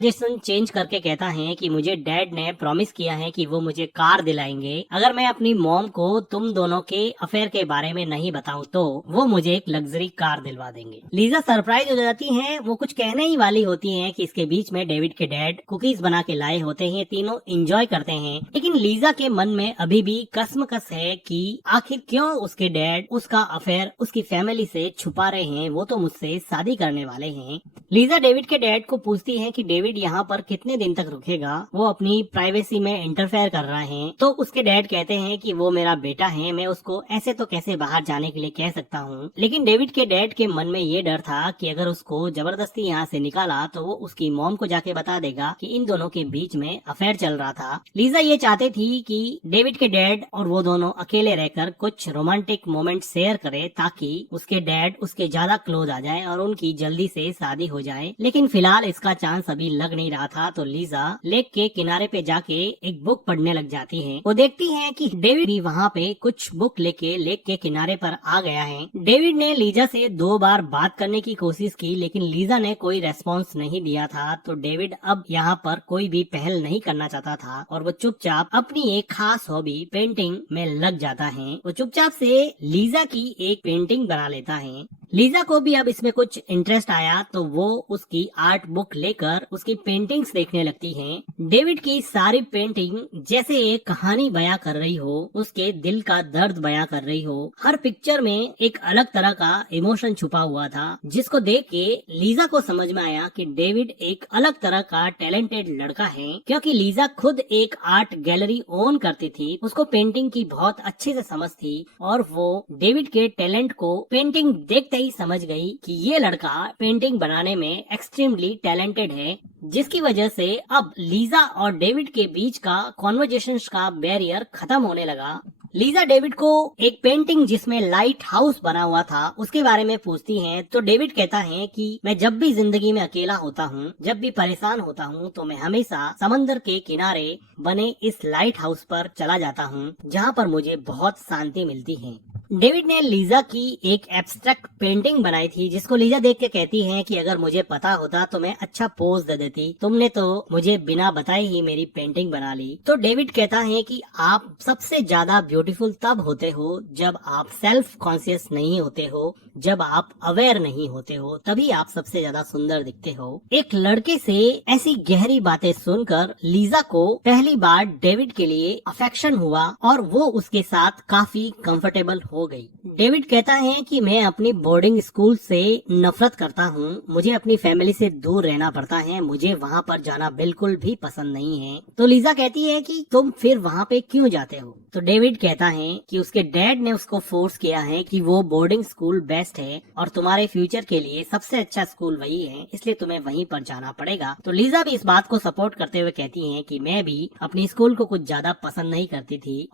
Jason change करके कहता है कि मुझे डैड ने प्रॉमिस किया है कि वो मुझे कार दिलाएंगे अगर मैं अपनी मॉम को तुम दोनों के अफेयर के बारे में नहीं बताऊं तो वो मुझे एक लग्जरी कार दिलवा देंगे। लीजा सरप्राइज हो जाती है, वो कुछ कहने ही वाली होती है कि इसके बीच में डेविड के डैड कुकीज बना के लाए होते हैं। तीनों एंजॉय करते हैं, लेकिन लीजा के मन में अभी भी कसमकस है कि आखिर क्यों उसके डैड उसका अफेयर उसकी फैमिली से छुपा रहे हैं। वो तो मुझसे शादी करने वाले हैं। लीजा डेविड के डैड को पूछती है कि डेविड यहाँ पर कितने दिन तक रुकेगा, वो अपनी प्राइवेसी में इंटरफेयर कर रहा है। तो उसके डैड कहते हैं कि वो मेरा बेटा है, मैं उसको ऐसे तो कैसे बाहर जाने के लिए कह सकता हूँ। लेकिन डेविड के डैड के मन में ये डर था कि अगर उसको जबरदस्ती यहाँ से निकाला तो वो उसकी मॉम को जाके बता देगा कि इन दोनों के बीच में अफेयर चल रहा था। लीजा ये चाहती थी कि डेविड के डैड और वो दोनों अकेले रहकर कुछ रोमांटिक मोमेंट शेयर करे ताकि उसके डैड उसके ज्यादा क्लोज आ जाए और उनकी जल्दी से शादी हो जाए। लेकिन फिलहाल इसका चांस अभी लग नहीं रहा था। तो लीजा लेक के किनारे पे जाके एक बुक पढ़ने लग जाती है। वो देखती है कि डेविड भी वहाँ पे कुछ बुक लेके लेक के किनारे पर आ गया है। डेविड ने लीजा से 2 बार बात करने की कोशिश की, लेकिन लीजा ने कोई रेस्पॉन्स नहीं दिया था। तो डेविड अब यहाँ पर कोई भी पहल नहीं करना चाहता था और वो चुपचाप अपनी एक खास हॉबी पेंटिंग में लग जाता है। वो चुपचाप से लीजा की एक पेंटिंग बना लेता है। लीजा को भी अब इसमें कुछ इंटरेस्ट आया तो वो उसकी आर्ट बुक लेकर उसकी पेंटिंग्स देखने लगती हैं। डेविड की सारी पेंटिंग जैसे एक कहानी बयां कर रही हो, उसके दिल का दर्द बयां कर रही हो। हर पिक्चर में एक अलग तरह का इमोशन छुपा हुआ था, जिसको देख के लीजा को समझ में आया कि डेविड एक अलग तरह का टैलेंटेड लड़का है। क्योंकि लीजा खुद एक आर्ट गैलरी ओन करती थी, उसको पेंटिंग की बहुत अच्छे से समझ थी और वो डेविड के टैलेंट को पेंटिंग देखते ही समझ गई कि ये लड़का पेंटिंग बनाने में एक्सट्रीमली टैलेंटेड है, जिसकी वजह से अब लीजा और डेविड के बीच का कॉन्वर्जेशन का बैरियर खत्म होने लगा। लीजा डेविड को एक पेंटिंग जिसमें लाइट हाउस बना हुआ था उसके बारे में पूछती है। तो डेविड कहता है कि मैं जब भी जिंदगी में अकेला होता हूँ, जब भी परेशान होता हूँ, तो मैं हमेशा समंदर के किनारे बने इस लाइट हाउस पर चला जाता हूँ, जहाँ पर मुझे बहुत शांति मिलती है। डेविड ने लीजा की एक एब्स्ट्रैक्ट पेंटिंग बनाई थी, जिसको लीजा देख के कहती है कि अगर मुझे पता होता तो मैं अच्छा पोज दे देती, तुमने तो मुझे बिना बताए ही मेरी पेंटिंग बना ली। तो डेविड कहता है कि आप सबसे ज्यादा ब्यूटीफुल तब होते हो जब आप सेल्फ कॉन्शियस नहीं होते हो, जब आप अवेयर नहीं होते हो, तभी आप सबसे ज्यादा सुंदर दिखते हो। एक लड़के से ऐसी गहरी बातें सुनकर लीजा को पहली बार डेविड के लिए अफेक्शन हुआ और वो उसके साथ काफी कंफर्टेबल हो गई। डेविड कहता है कि मैं अपनी बोर्डिंग स्कूल से नफरत करता हूँ, मुझे अपनी फैमिली से दूर रहना पड़ता है, मुझे वहाँ पर जाना बिल्कुल भी पसंद नहीं है। तो लीजा कहती है कि तुम फिर वहाँ पे क्यों जाते हो? तो डेविड कहता है कि उसके डैड ने उसको फोर्स किया है कि वो बोर्डिंग स्कूल बेस्ट है और तुम्हारे फ्यूचर के लिए सबसे अच्छा स्कूल वही है, इसलिए तुम्हें वहीं पर जाना पड़ेगा। तो लीजा भी इस बात को सपोर्ट करते हुए कहती है कि मैं भी अपनी स्कूल को कुछ ज्यादा पसंद नहीं करती थी।